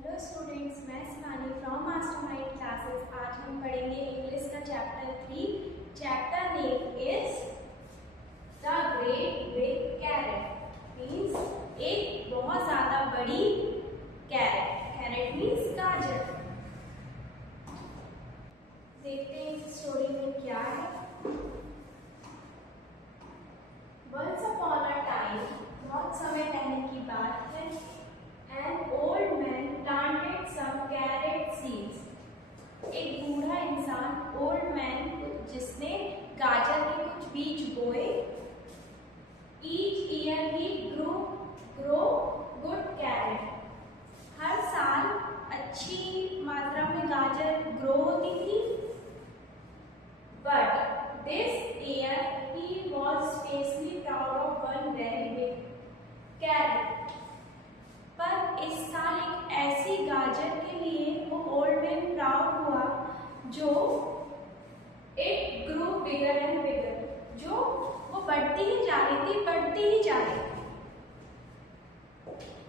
Hello students, मैं Shivani from mastermind classes. आज हम पढ़ेंगे इंग्लिश का chapter 3। Chapter name is the great big carrot. Means एक बहुत ज़्यादा बड़ी कैरेट। कैरेट मीन्स गाजर। देखते हैं इस स्टोरी में क्या है। वंस अपॉन अ टाइम, बहुत समय पहले की बात है, an old man planted some carrot seeds. एक बूढ़ा इंसान, ओल्ड मैन, जिसने गाजर के कुछ बीज बोए। Each year he grow good carrot. हर साल अच्छी मात्रा में गाजर ग्रो होती थी। But this year he was especially proud of one very big carrot. पर इस साल एक ऐसी गाजर के लिए वो ओल्ड मैन प्राउड हुआ जो it grow bigger and bigger, जो वो बढ़ती ही जा रही थी, बढ़ती ही जा रही थी।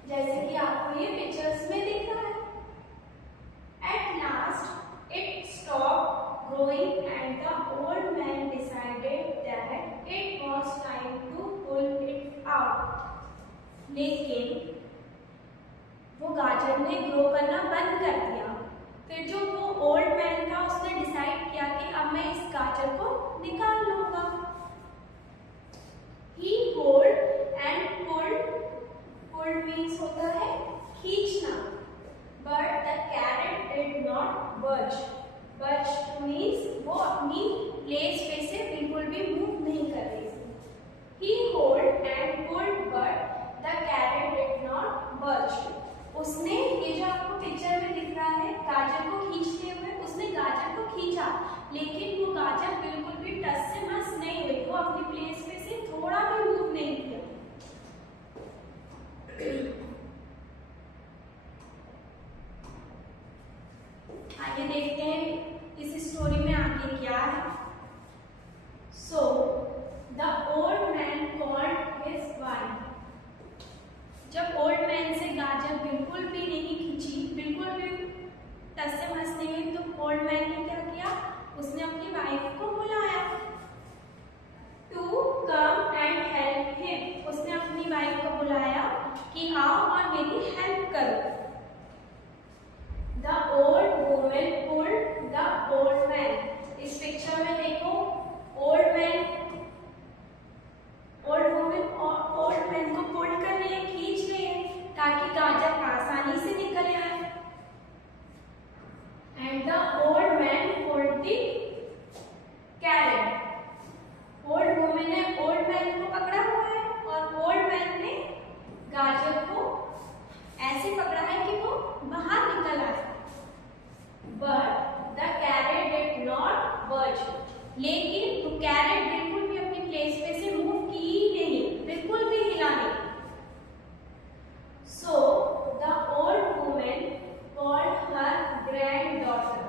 जैसे कि आपको ये पिक्चर्स में दिख रहा है। At last it stop growing and the old man decided that it was time to pull it out. लेकिन वो गाजर ने ग्रो करना बंद कर दिया। फिर जो वो ओल्ड मैन था उसने डिसाइड किया कि अब मैं इस गाजर को निकाल लूंगा। He pulled and pulled. Pulled means होता है खींचना। But the carrot did not budge. Budge means वो अपनी प्लेस पे से बिल्कुल भी मूव नहीं कर रही थी। He pulled and pulled, but the carrot did not budge. उसने, ये जो आपको पिक्चर में दिख रहा है, गाजर को खींचते हुए उसने गाजर को खींचा, लेकिन वो गाजर बिल्कुल भी टस से मस नहीं हुई। वो अपनी प्लेस पे से थोड़ा भी मूव नहीं किया। आगे देखते हैं इस स्टोरी में आगे क्या है। So the old man called his wife. जब ओल्ड मैन से गाजर बिल्कुल भी नहीं खींची, बिल्कुल भी टस से मस नहीं हुई, तो ओल्ड मैन ने क्या किया, उसने अपनी वाइफ को बुलाया to come and help him. उसने अपनी वाइफ को बुलाया कि आओ और मेरी हेल्प करो। The old woman pulled the old man. इस पिक्चर में देखो, old man, old woman old man को पुल कर रही है, खींच रही है ताकि गाजर आसानी से निकल आए। And the old man pulled the carat. Old woman ने ओल्ड मैन को पकड़ा हुआ है और ओल्ड मैन ने गाजर को ऐसे पकड़ा है कि वो बाहर निकल आए। But the carat did not बज। लेकिन वो कैरेट बिल्कुल भी अपनी प्लेस पे से मूव की नहीं, बिल्कुल भी हिला नहीं। So the old woman called her granddaughter.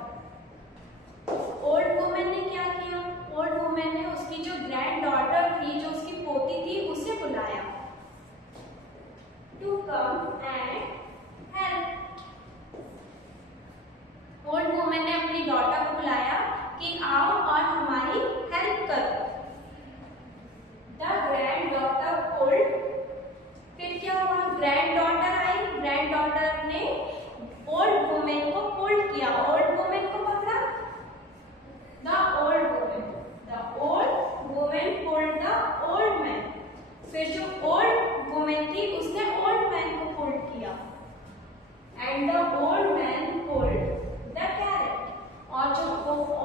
Old woman ने क्या किया? Old woman ने उसकी जो granddaughter थी, जो उसकी पोती थी, उसे बुलाया to come and help. Old woman ने अपनी डॉटर को बुलाया कि आओ और हमारी हेल्प करो। The granddaughter pulled. फिर क्या हुआ? Grand daughter I. Grand daughter ने ओल्ड वुमेन को पुल किया, ओल्ड वुमेन को पकड़ा। The old women pulled the old man. फिर जो ओल्ड वुमेन थी उसने ओल्ड मैन को पुल किया। And the old man pulled the carat. और जो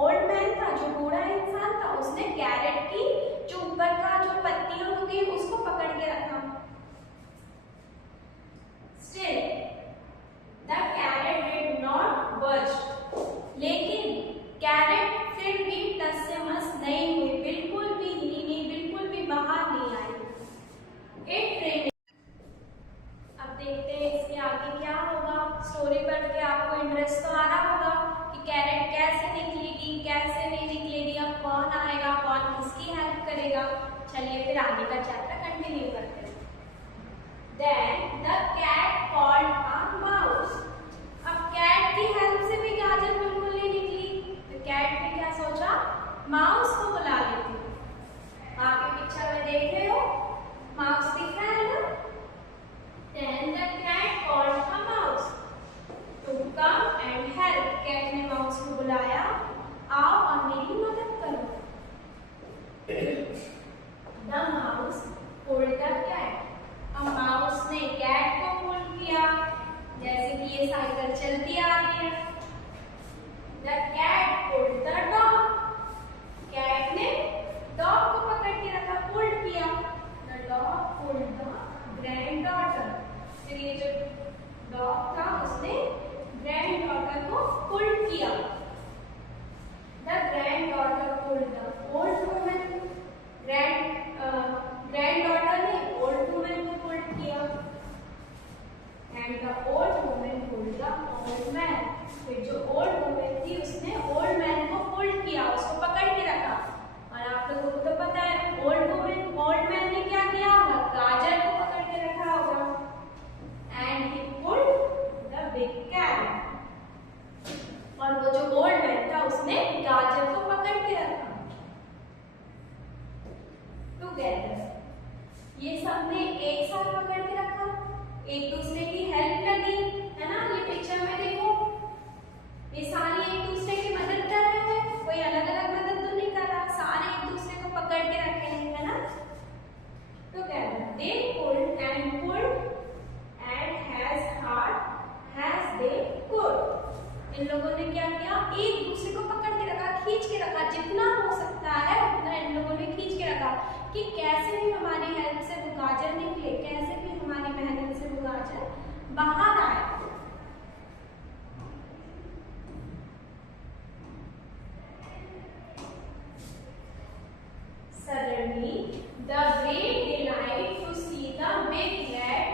ओल्ड मैन था, जो बूढ़ा इंसान था, उसने कैरेट की जो ऊपर का जो पत्तियां होती है उसको पकड़ के रखा। Still, the carrot did not budge. लेकिन कैरेट फिर भी टस से मस नहीं हुई, बिल्कुल भी हिली नहीं, बिल्कुल भी बाहर नहीं आई। It remained. अब देखते हैं इसके आगे क्या होगा। स्टोरी पढ़ के आपको इंटरेस्ट तो आ रहा होगा कि कैरेट कैसे निकलेगी, कैसे नहीं निकलेगी, अब कौन आएगा, कौन किसकी हेल्प करेगा। चलिए फिर आगे का चैप्टर कंटिन्यू करते हैं। Then the cat called a mouse. की ये साइकिल चलती आ रही है। The cat pulled the dog, cat ने डॉग को पकड़ के रखा, पुल्ड किया। The dog pulled the granddaughter, फिर ये जो डॉग था उसने ग्रैंड डॉटर को पुल्ड किया। The granddaughter pulled the old woman, granddaughter ने ओल्ड वुमन को पुल्ड किया। And the old woman pulled the old man, फिर जो ओल्ड वुमन थी उसने ओल्ड मैन को पुल्ड किया, उसको पकड़ के रखा। और आप लोगों को तो पता है ओल्ड मैन ने क्या किया होगा, गाजर को पकड़ के रखा होगा। And he pulled the big carrot, और वो जो ओल्ड मैन था उसने गाजर को पकड़ के रखा टुगेदर। ये सबने एक साथ पकड़ के रखा, एक दूसरे की हेल्प लगी, है ना। ये पिक्चर में देखो, ये सारे एक दूसरे की मदद कर रहे हैं, कोई अलग अलग मदद तो नहीं कर रहा, सारे एक दूसरे को पकड़ के रखे हैं, है ना। Together they pulled and pulled and has they could. इन लोगों ने क्या किया, एक दूसरे को पकड़ के रखा, खींच के रखा, जितना हो सकता है उतना इन लोगों ने खींच के रखा कि कैसे भी हमारी हेल्प से वो गाजर निकले, कैसे भी हमारी मेहनत से वो गाजर बाहर आए। Suddenly, the great delight to see the big red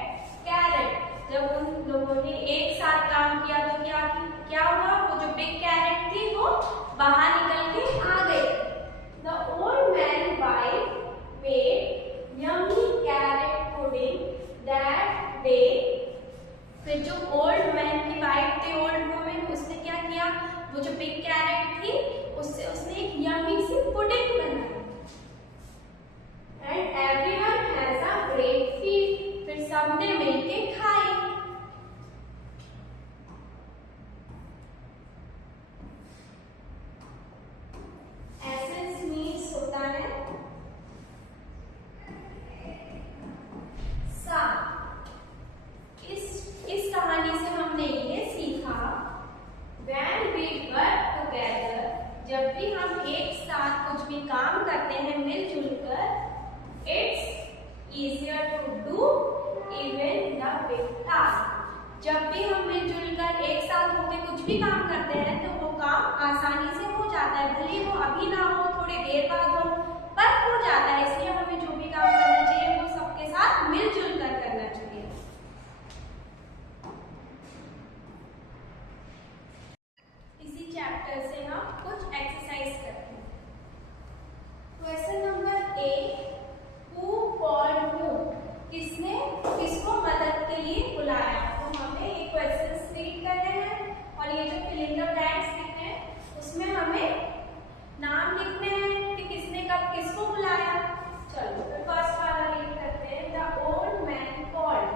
carrot. जब उन लोगों ने एक साथ काम किया तो क्या हुआ, वो जो बिग कैरेट थी वो बाहर निकल के आ गई। The old man wife made yummy carrot pudding that day. फिर जो ओल्ड मैन की वाइफ थी, ओल्ड वुमन, उसने क्या किया, वो जो बिग कैरेट थी उससे उसने एक यम्मी सी पुडिंग बनाई। And everyone has a great feast. फिर सबने मिलके खाई। एसेंस मीन्स होता है साथ। इस कहानी से हमने ये सीखा, When we work together, जब भी हम एक साथ कुछ भी काम करते हैं मिलजुल कर, it's easier to do even the big task. जब भी हम मिलजुल कर एक साथ होकर कुछ भी काम करते हैं तो वो काम आसानी से हो जाता है, भले वो अभी ना हो, थोड़ी देर बाद हो, पर हो जाता है। इसलिए हमें जो भी काम करना चाहिए वो सबके साथ मिलजुल कर करना चाहिए। इसी चैप्टर से हम कुछ एक्सरसाइज करते हैं। Question number 1, Who called whom? किसने किसको मदद के लिए बुलाया? तो हमें ये क्वेश्चंस रीड करने हैं और ये जो फिल इन द ब्लैंक्स लिखने हैं उसमें हमें नाम लिखने हैं कि किसने कब किसको बुलाया। चलो फिर फर्स्ट वाला रीड करते हैं। द ओल्ड मैन कॉल्ड,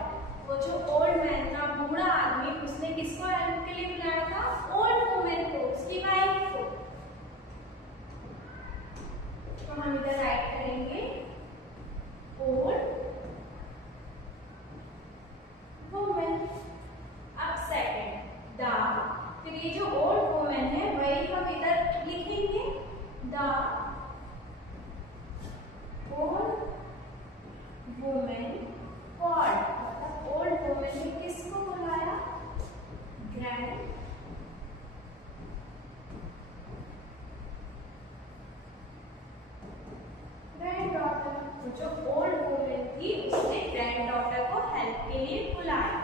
वो जो ओल्ड मैन था, बूढ़ा आदमी, उसने किसको हेल्प के लिए बुलाया था? ओल्ड वुमन को, उसकी वाइफ को। तो हम इधर राइट करेंगे ओल्ड वुमन। अब सेकंड द, फिर ये जो ओल्ड वुमन है वही हम इधर लिखेंगे, द ओल्ड वुमन कॉल्ड, मतलब ओल्ड वुमन ने किसको बुलाया? Grand daughter. तो जो ओल्ड वुमन थी उसने ग्रैंड डॉटर को हेल्प के लिए बुलाया।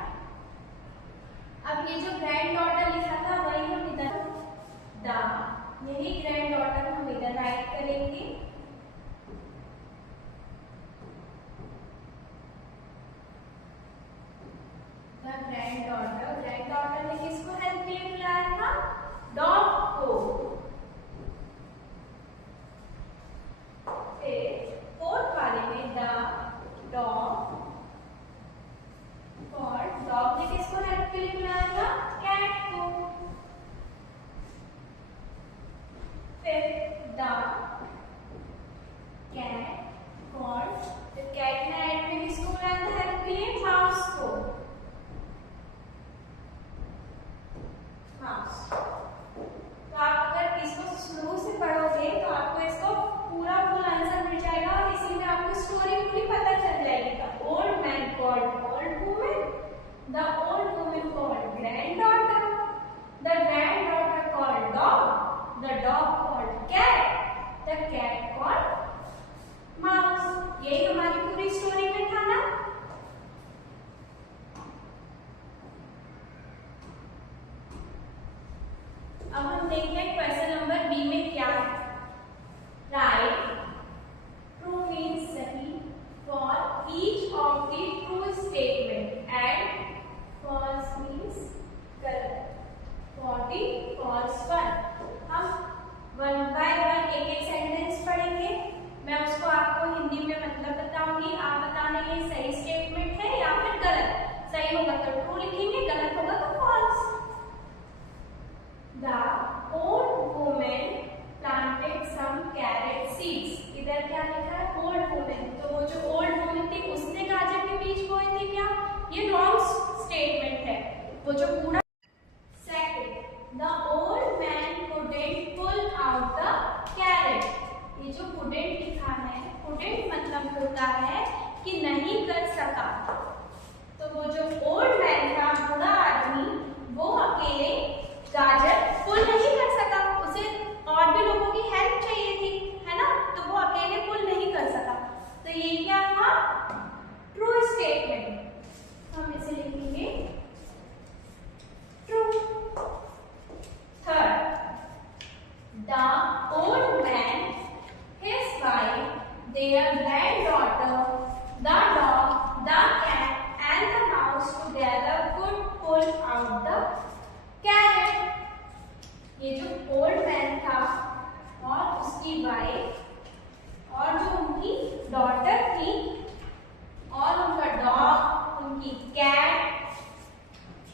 अब ये जो ग्रैंड डॉटर लिखा था वही हम इधर यही ग्रैंड डॉटर हम इधर राइट करेंगे। ग्रैंड डॉटर ने किसको हेल्प के लिए बुलाया था? डॉग को। फोर्थ वाले में द डॉग ने किसको हेल्प के लिए बुलाया था? कैट को। फिर द house. तो आप अगर इसको शुरू से पढ़ोगे तो आपको इसको पूरा फुल आंसर मिल जाएगा और इसी में आपको स्टोरी पूरी पता चल जाएगी। The old man called old woman, the old woman called granddaughter, the granddaughter called dog, the dog called cat, the cat called mouse. यही हमारी पूरी स्टोरी में था ना। अब हम देखते हैं क्वेश्चन नंबर बी में क्या है। राइट ट्रू मीन्स सही for each of the true statement and false means गलत फॉर द फॉल्स वन। हम वन बाय वन एक एक सेंटेंस पढ़ेंगे। मैं उसको आपको हिंदी में मतलब बताऊंगी, आप बताने ये सही स्टेटमेंट है या फिर गलत। सही होगा तो ट्रू लिखेंगे, गलत होगा तो false. The old woman planted some carrot seeds. इधर क्या लिखा है? old woman। तो वो जो old woman थी उसने गाजर के बीज बोए थे क्या? ये wrong statement है। वो जो पूरा Second, the old man couldn't pull out the carrot. ये जो couldn't लिखा है, couldn't मतलब होता है कि नहीं कर सका। तो वो जो old man था, बूढ़ा आदमी, वो अकेले गाजर पुल नहीं कर सका। उसे और भी लोगों की हेल्प चाहिए थी, है ना। तो वो अकेले पुल नहीं कर सका। तो ये क्या था? True statement. हम इसे लिखेंगे true. Third, the old man, his wife, their granddaughter, the dog, the cat and the mouse together could pull out the carrot. ये जो ओल्ड मैन था और उसकी वाइफ और जो उनकी डॉटर थी और उनका डॉग, उनकी कैट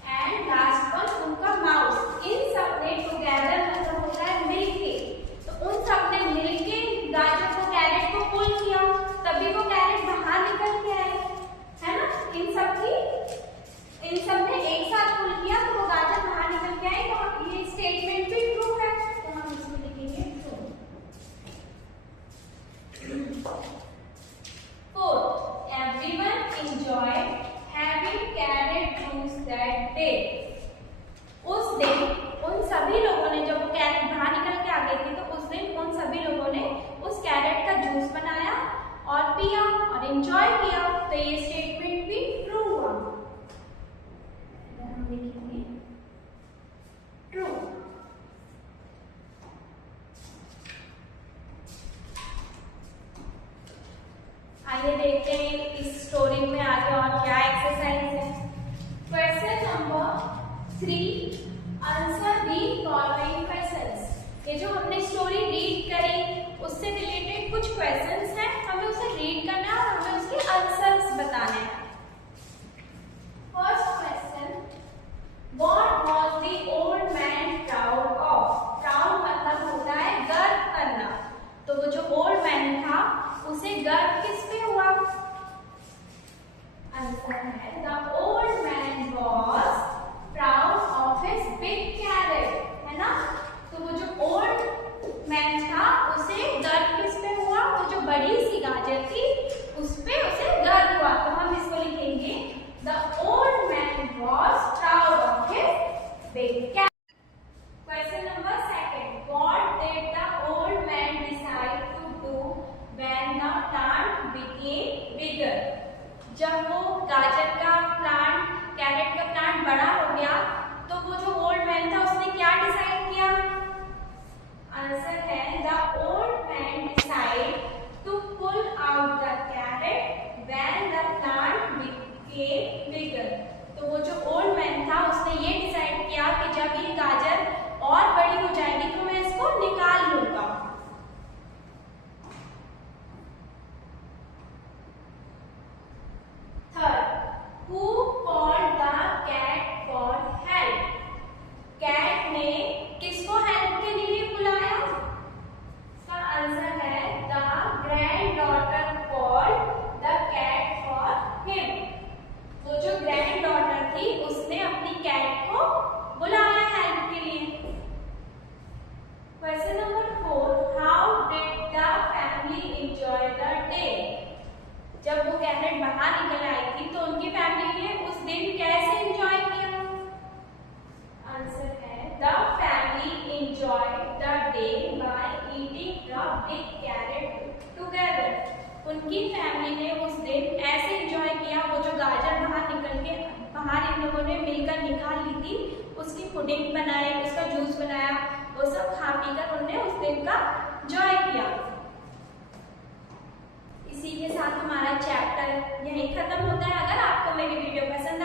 एंड लास्ट वन उनका माउस, इन सब ने टुगेदर मतलब होता है मिलके। तो उन सब ने मिलके गाजर को, कैरेट को पुल किया, तभी वो कैरेट बाहर निकल के आए, है ना। इन सब ने एक साथ पुल किया तो वो गाजर बाहर निकल के आए। तो ये स्टेटमेंट भी ट्रू है, तो हम इसमें लिखेंगे true. Fourth, everyone enjoyed having carrot juice that day. उस दिन उन सभी लोगों ने, जब वो कैरेट बाहर निकल के आ गई थी, तो उस दिन उन सभी लोगों ने उस कैरेट का जूस बनाया और पिया और एंजॉय किया। तो ये स्टेटमेंट भी ट्रू हुआ। हम लिखेंगे ट्रू। आइए देखते हैं इस स्टोरी में आगे और क्या एक्सरसाइज है। Question number 3, answer the following questions. ये जो हमने स्टोरी रीड करी उससे रिलेटेड कुछ क्वेश्चंस हैं, हमें उसे रीड करना है और हमें उसके आंसर्स बताने हैं। First question, What was the old man proud of? Proud मतलब होता है गर्व करना। तो वो जो old man था उसे गर्व किस पे हुआ? आंसर है the old man was proud of his big carrot, है ना। तो वो जो old man था उसे गर्व किस पे हुआ? वो जो बड़ी सी गाजर थी उस पे उसे गर्व हुआ। तो हम इसको day by eating the big carrot together. उनकी फैमिली ने उस दिन ऐसे एंजॉय किया, वो जो गाजर बाहर इन लोगों ने मिलकर निकाल ली थी, उसकी पुडिंग बनाई, उसका जूस बनाया, वो सब खा पी कर उन्होंने उस दिन का एंजॉय किया। इसी के साथ हमारा चैप्टर यहीं खत्म होता है। अगर आपको मेरी वीडियो पसंद